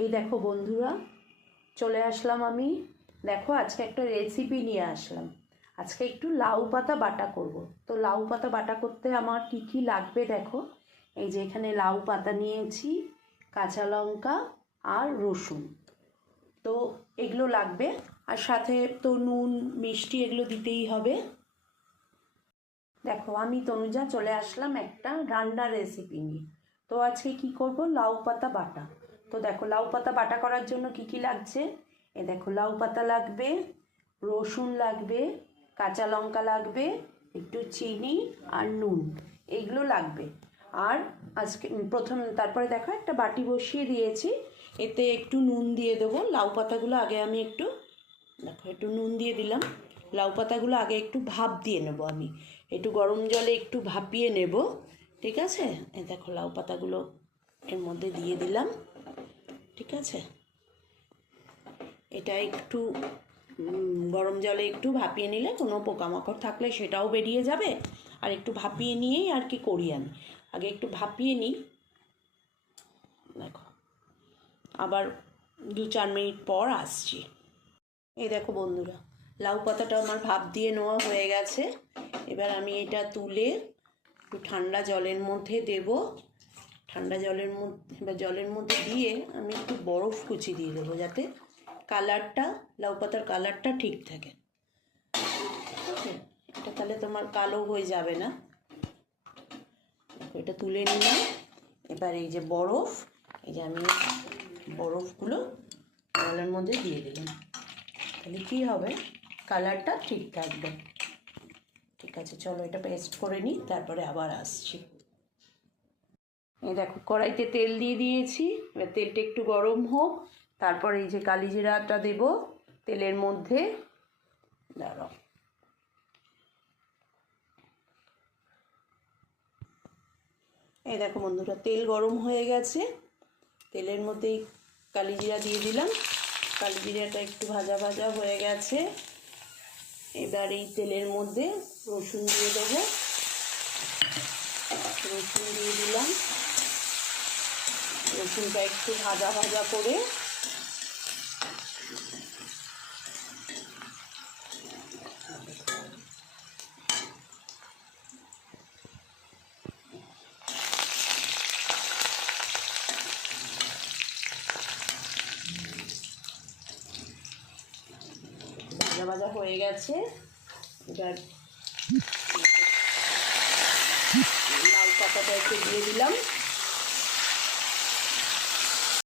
এই দেখো বন্ধুরা, চলে আসলাম আমি। দেখো আজকে একটা রেসিপি নিয়ে আসলাম। আজকে একটু লাউ পাতা বাটা করব। তো লাউ পাতা বাটা করতে আমার কি কি লাগবে দেখো। এই যে এখানে লাউ পাতা নিয়েছি, কাঁচা লঙ্কা আর রসুন। তো এগুলো লাগবে, আর সাথে তো নুন মিষ্টি এগুলো দিতেই হবে। দেখো আমি তনুজা চলে আসলাম একটা রান্নার রেসিপি নিয়ে। তো আজকে কি করব, লাউ পাতা বাটা। তো দেখো লাউ পাতা বাটা করার জন্য কি কি লাগছে। এ দেখো লাউ পাতা লাগবে, রসুন লাগবে, কাঁচা লঙ্কা লাগবে, একটু চিনি আর নুন, এইগুলো লাগবে। আর আজকে তারপরে দেখো একটা বাটি বসিয়ে দিয়েছি, এতে একটু নুন দিয়ে দেবো। লাউ পাতাগুলো আগে আমি একটু নুন দিয়ে দিলাম। লাউ পাতাগুলো আগে একটু ভাপ দিয়ে নেব, আমি একটু গরম জলে একটু ভাপিয়ে নেব, ঠিক আছে। এই দেখো লাউ পাতাগুলো এর মধ্যে দিয়ে দিলাম, ঠিক আছে। এটা একটু গরম জলে একটু ভাপিয়ে নিলে কোনো পোকামাকড় থাকলে সেটাও বেরিয়ে যাবে। আর একটু ভাপিয়ে নিয়েই আর কি করি আমি, আগে একটু ভাপিয়ে নিই। দেখো আবার 2-4 মিনিট পর আসছি। এই দেখো বন্ধুরা, লাউ পাতাটা আমার ভাপ দিয়ে নেওয়া হয়ে গেছে। এবার আমি এটা তুলে একটু ঠান্ডা জলের মধ্যে দেব। ঠান্ডা জলের মধ্যে জলের মধ্যে দিয়ে আমি একটু বরফ কুচি দিয়ে দেবো, যাতে কালারটা, লাউ পাতার কালারটা ঠিক থাকে। ওকে, এটা তাহলে তোমার কালো হয়ে যাবে না। এটা তুলে নিলাম। এবার এই যে বরফ, এই যে আমি বরফগুলো জলের মধ্যে দিয়ে দিলাম, তাহলে কী হবে, কালারটা ঠিক থাকবে। ঠিক আছে, চলো এটা পেস্ট করে নিই, তারপরে আবার আসছি। এই দেখো কড়াইতে তেল দিয়ে দিয়েছি, এবার তেলটা একটু গরম হোক, তারপর এই যে কালিজিরাটা দেব তেলের মধ্যে। দাঁড়াও, এই দেখো বন্ধুরা, তেল গরম হয়ে গেছে, তেলের মধ্যেই কালিজিরা দিয়ে দিলাম। কালিজিরাটা একটু ভাজা ভাজা হয়ে গেছে। এবার এই তেলের মধ্যে রসুন দিয়ে দেবো। রসুন দিয়ে দিলাম। রসুনটা একটু ভাজা ভাজা করে ভাজা ভাজা হয়ে গেছে। এবার লাউ পাতাটা একটু দিয়ে দিলাম।